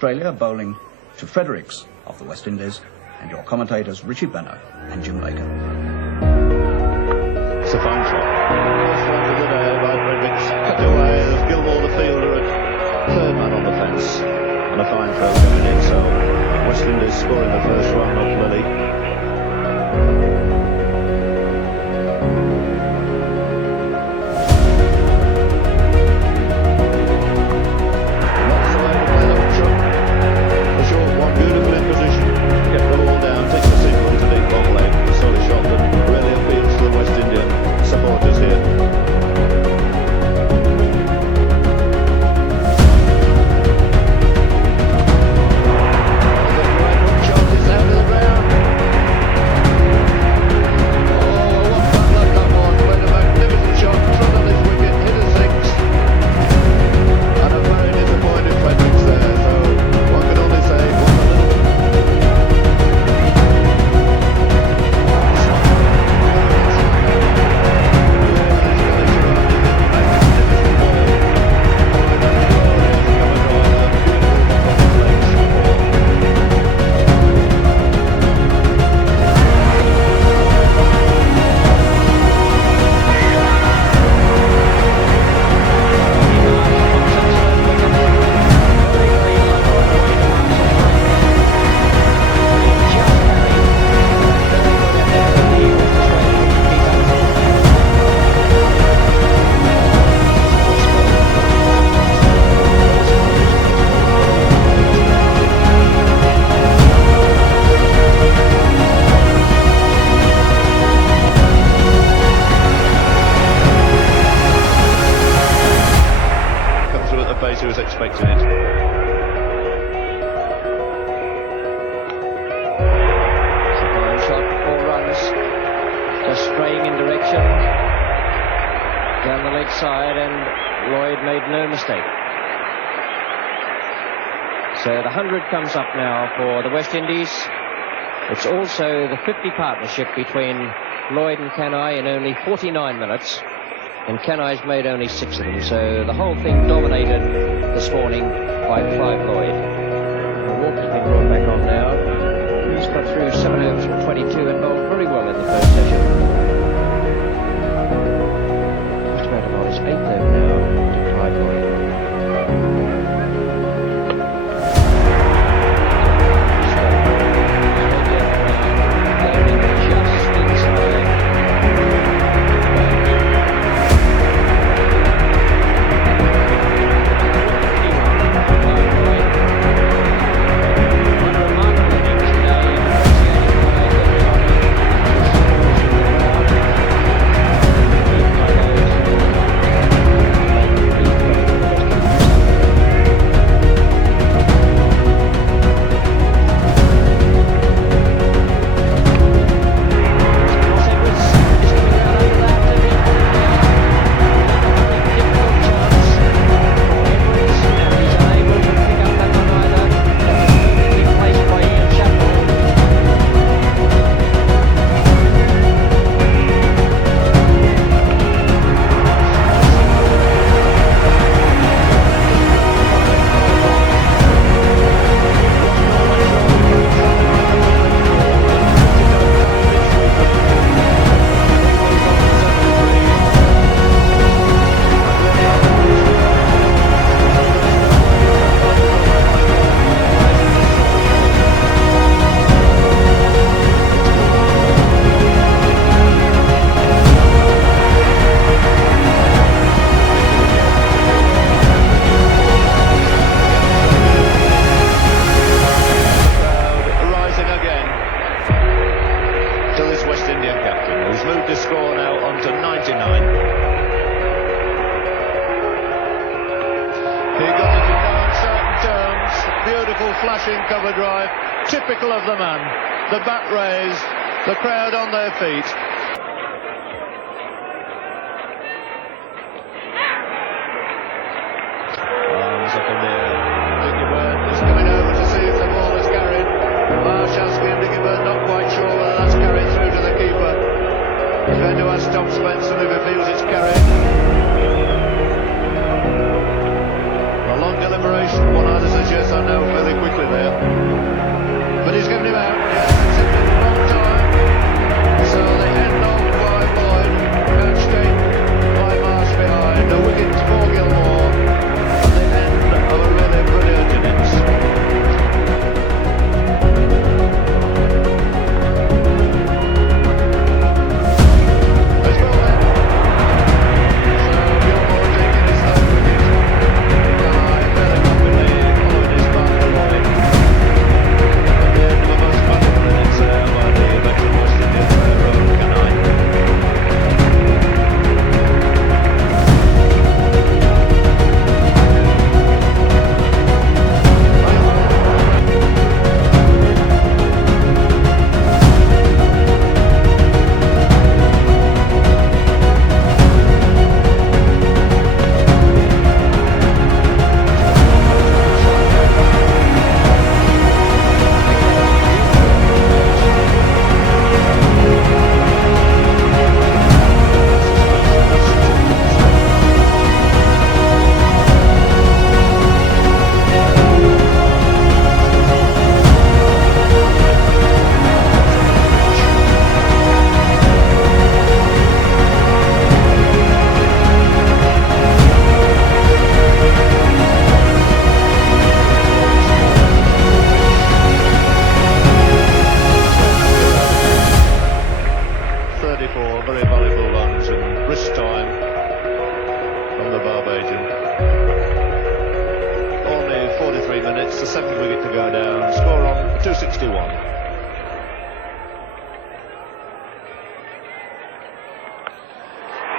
Australia bowling to Fredericks of the West Indies, and your commentators Richie Benno and Jim Baker. It's a fine shot. First one of the day by Fredericks. Cut away. There's Gilmore, the fielder, at third man on the fence. And a fine throw coming in. So West Indies scoring the first run off Lily. Who was expecting it. It's a fine shot, 4 runs, just straying in direction down the leg side, and Lloyd made no mistake. So the 100 comes up now for the West Indies. It's also the 50 partnership between Lloyd and Kanhai in only 49 minutes. And Kanhai's made only 6 of them, so the whole thing dominated this morning by Clive Lloyd. Walker's been brought back on now. He's got through 7 overs from 22 and bowled very well in the first session. Just about on his 8th over now to Clive Lloyd. Flashing cover drive, typical of the man. The bat raised, the crowd on their feet. Arms up in the air. Dickybird is coming over to see if the ball is carried. Marshalski and Dickybird not quite sure whether that's carried through to the keeper. He's going to ask Tom Spencer if he feels it's carried. A long deliberation, one either says yes or no, Philip. 11th wicket to go down. Score on 261.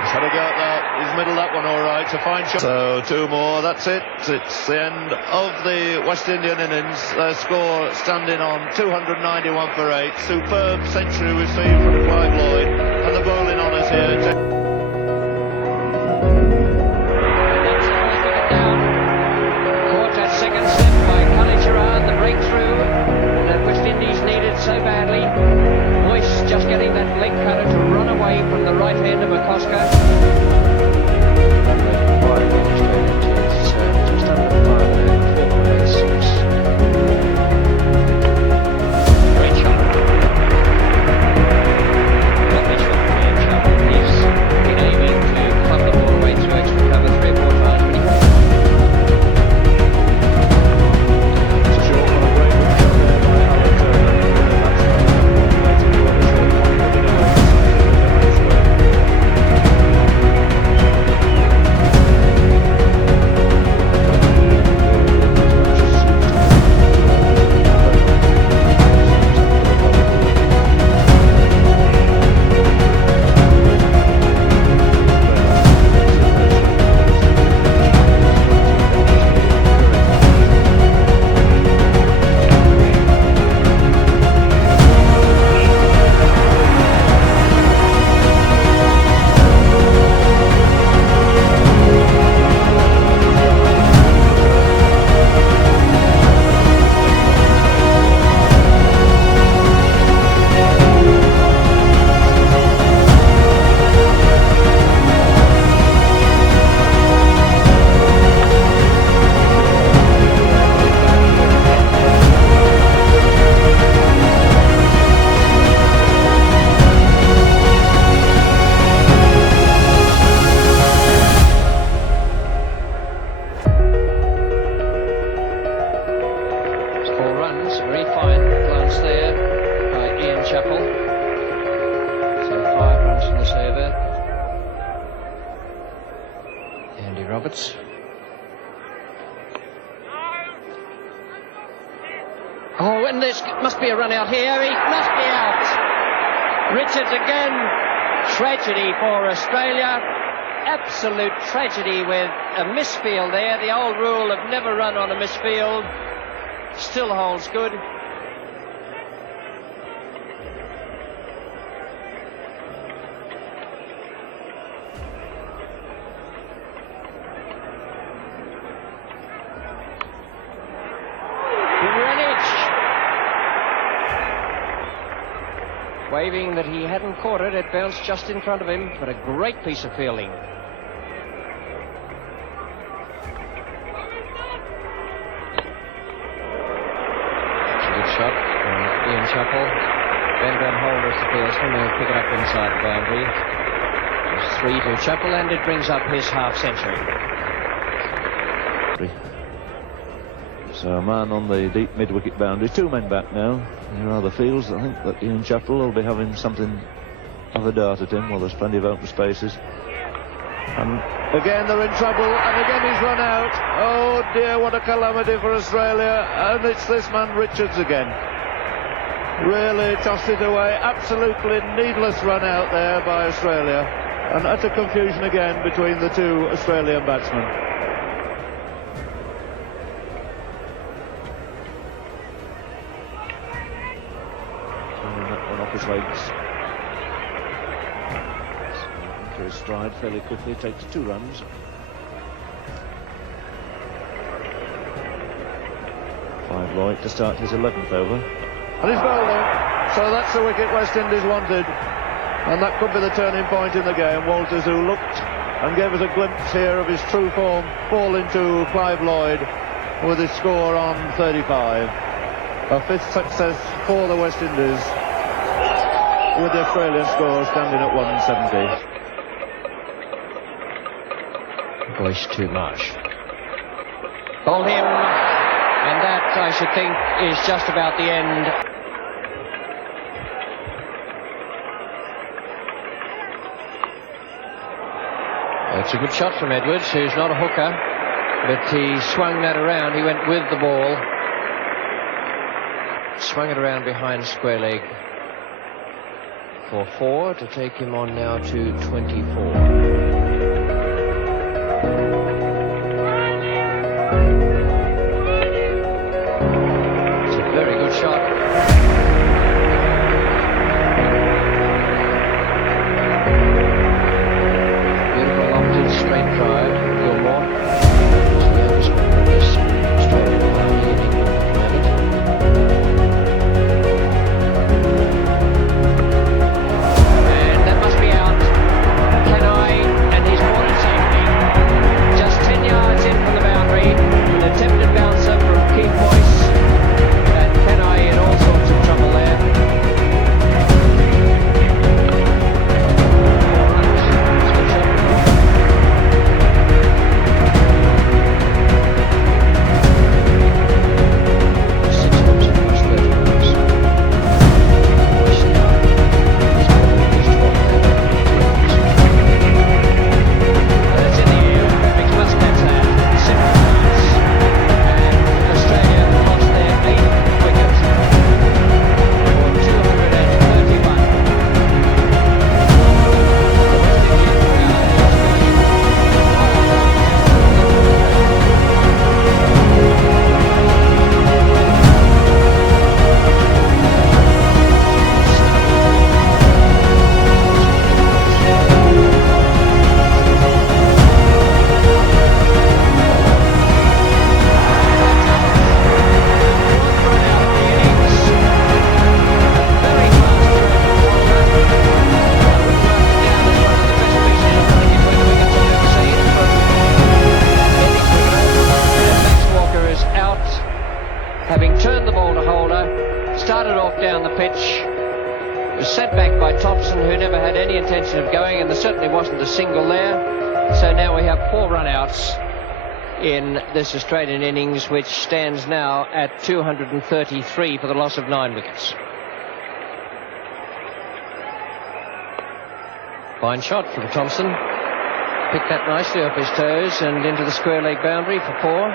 He's had a go at that. He's middled that one all right. It's a fine shot. So 2 more. That's it. It's the end of the West Indian innings. Their score standing on 291 for 8. Superb century received from Clive Lloyd. And the bowling honours here. So badly. Boyce just getting that leg cutter to run away from the right hand of Akoska. Just under 5 there, 4.86. Great shot. Lovely shot from Ian Chappell. He's been aiming to club the ball away through extra cover 3 or 4 times, but he can't. Oh, and this must be a run out here. He must be out. Richards again. Tragedy for Australia. Absolute tragedy with a misfield there. The old rule of never run on a misfield still holds good. Waving that he hadn't caught it, it bounced just in front of him, but a great piece of fielding. That's a good shot from Ian Chappell. Van Holders the fieldsman, will pick it up inside the boundary. It's 3 to Chappell, and it brings up his half-century. So a man on the deep mid-wicket boundary, 2 men back now. There are the fields. I think that Ian Chappell will be having something of a dart at him. Well, there's plenty of open spaces. And again they're in trouble, and again he's run out. Oh dear, what a calamity for Australia. And it's this man Richards again. Really tossed it away. Absolutely needless run out there by Australia. And utter confusion again between the 2 Australian batsmen. His legs. Into his stride fairly quickly, takes 2 runs. Clive Lloyd to start his 11th over. And he's bowling. So that's the wicket West Indies wanted. And that could be the turning point in the game. Walters, who looked and gave us a glimpse here of his true form, falling to Clive Lloyd with his score on 35. A 5th success for the West Indies, with the Australian score standing at 170. Boyce too much. Bowled him, and that, I should think, is just about the end. That's a good shot from Edwards, who's not a hooker, but he swung that around. He went with the ball Swung it around behind square leg for 4 to take him on now to 24. It's a very good shot. Beautiful lofted straight drive. Gilmore. Having turned the ball to Holder, started off down the pitch, was sent back by Thompson, who never had any intention of going, and there certainly wasn't a single there. So now we have 4 run-outs in this Australian innings, which stands now at 233 for the loss of 9 wickets. Fine shot from Thompson. Picked that nicely off his toes and into the square leg boundary for 4.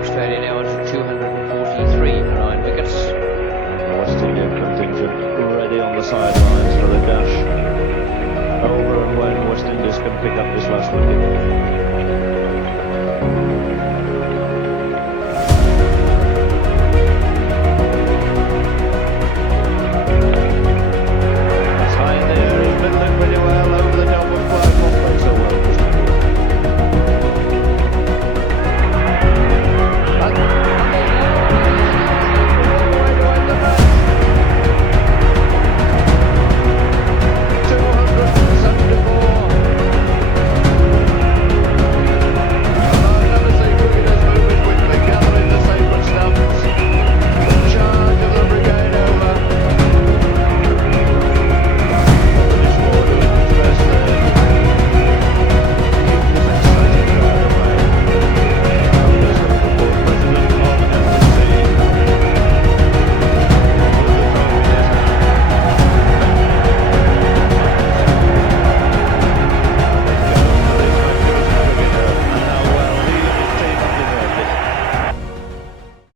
Australia now on to 243 for 9 wickets. The West Indian contingent ready on the sidelines for the dash over and when West Indies can pick up this last wicket.